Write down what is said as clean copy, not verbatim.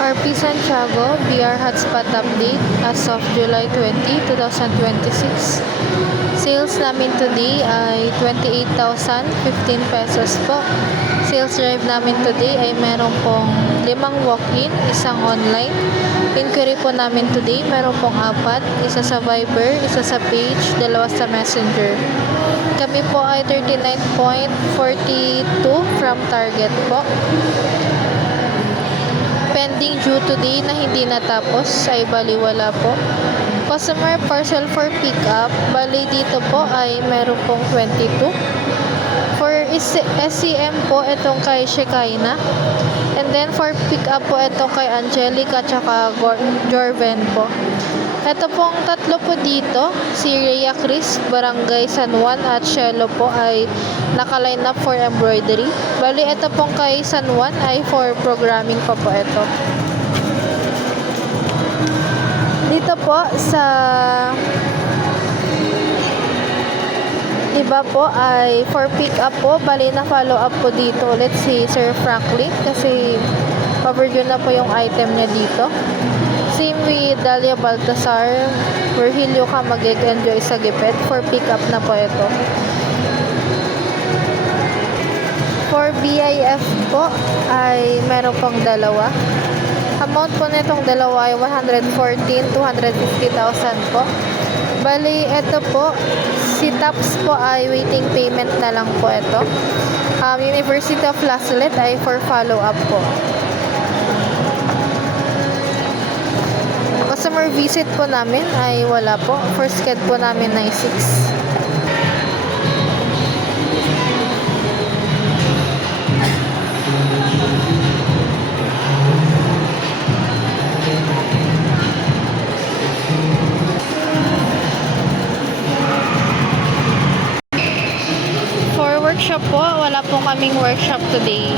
RP Santiago BR Hotspot Update as of July 20, 2026. Sales namin today ay 28,015 pesos po. Sales drive namin today ay meron pong 5 walk-in, isang online. Inquiry po namin today, meron pong 4, isa sa Viber, isa sa Page, 2 sa Messenger. Kami po ay 39.42 from target po. Pending due today na hindi natapos ay baliwala po. Customer parcel for pickup, bali dito po ay meron pong 22. For SCM po, itong kay Shekinah. And then for pickup po, itong kay Angelica tsaka Jorven po. Ito pong tatlo po dito, si Rhea Chris, Barangay San Juan at Shelo po ay naka-line up for embroidery. Bali, ito pong kay San Juan ay for programming pa po ito. Dito po sa iba po ay for pick up po, bali na follow up po dito ulit si Sir Franklin kasi overdue na po yung item niya dito. Same with Dalia Baltasar, Virgilio ka mag-enjoy sa Gipet, for pick up na po ito. For BIF po ay meron pong dalawa. Amount po nitong dalawa ay 114,250,000 po. Bali, ito po, si Taps po ay waiting payment na lang po ito. University of Lasalle ay for follow-up po. Customer visit po namin ay wala po. First sked po namin ay 6. For workshop po, wala po kaming workshop today.